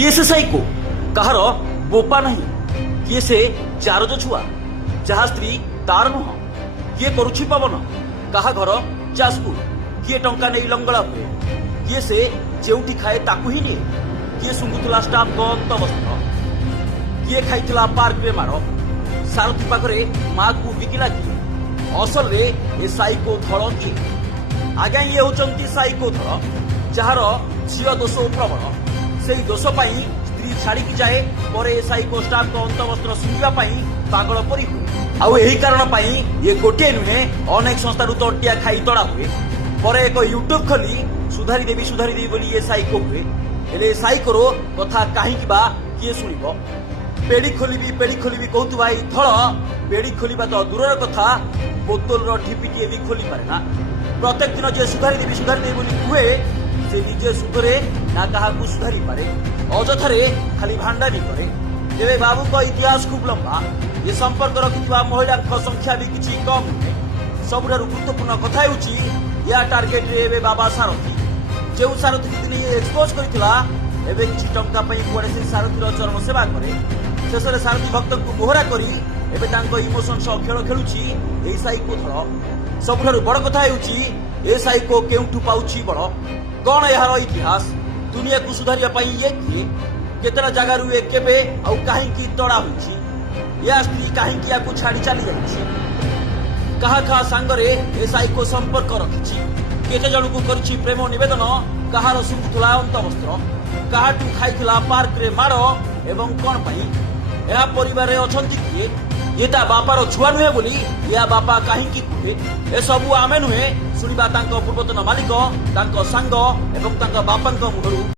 किए से साइको कहार बोपा नहीं किए से चारज छुआ जहा स्त्री तार नुह किए करुछि पवन कहा घर जाजपुर किए टंका नहीं लंगड़ा हुए किए से जेउठी खाए ताकू ही निए किए सुंगुला स्टाम्प को अंतवस्त्र किए खाइथिला पार्क रे मार सारथी पाखरे माँ को बिकिला किए असल रे ए साइको धड़ किए आज्ञा ये होचंती साइको धड़ जार झील दोष प्रबल से दोष स्त्री छाड़ी जाए पर ए साइको स्टाफ को अंतवस्त्र सुंघा पागल परी हुए आउ यही कारण ये गोटे नुहे अनेक संस्था तटिया खाई तड़ा हुए पर एक यूट्यूब खोली सुधारी देवी बोली ये साइको हुए हेले साइकोर कथा कहीं किए शुणव पेड़ी खोलि कहतुवा धड़ पेड़ी खोलिबा तो दूर कथा बोतल ढिपिटे भी खोली पारे ना प्रत्येक दिन जे सुधारी देवी बोली हुए से निजे सुधरे ना क्या सुधारी पारे अजथारे खाली भांडारी करे तेरे बाबू का इतिहास खूब लंबा ये संपर्क रखिथिबा महिला संख्या भी किसी कम नुहे सबुठारु गुरुत्वपूर्ण कथा होउची या टार्गेट रे एबे बाबा सारथी जो सारथी दिन ये एक्सपोज करथिला एबे किछि टंका पई कुआडे से सारथीर चरण सेवा करे शेषरे सारथी भक्त को मोहरा करी एबे तांको इमोशन सह खेल खेलुची एई साइको धड़ सबुठारु बड़ कथा होउची ए साइको केउठु पाउची बड़ कौन यार इतिहास दुनिया को सुधारिया पाई ये किए केतरा जगार ए केबे आउ काहींकी तड़ा होइची या स्त्री काहींकी याकू छाड़ी चली जाइछि कहा कहा सांगरे ए साइको संपर्क रखिछि केते जण को करछि प्रेम निवेदन कहार सुंघुला अंतवस्त्र काहाटू खाइथिला पार्क रे मार एवं कौन पाई या परिवार रे अछंती किए ये ता बापार छुआ नुहे बोली या बापा काहींकी कुहे ए सबु आमे नुहे शुणिबा तांको पूर्वतन मालिक तांको सांग एवं तांको बापांको मुहरु।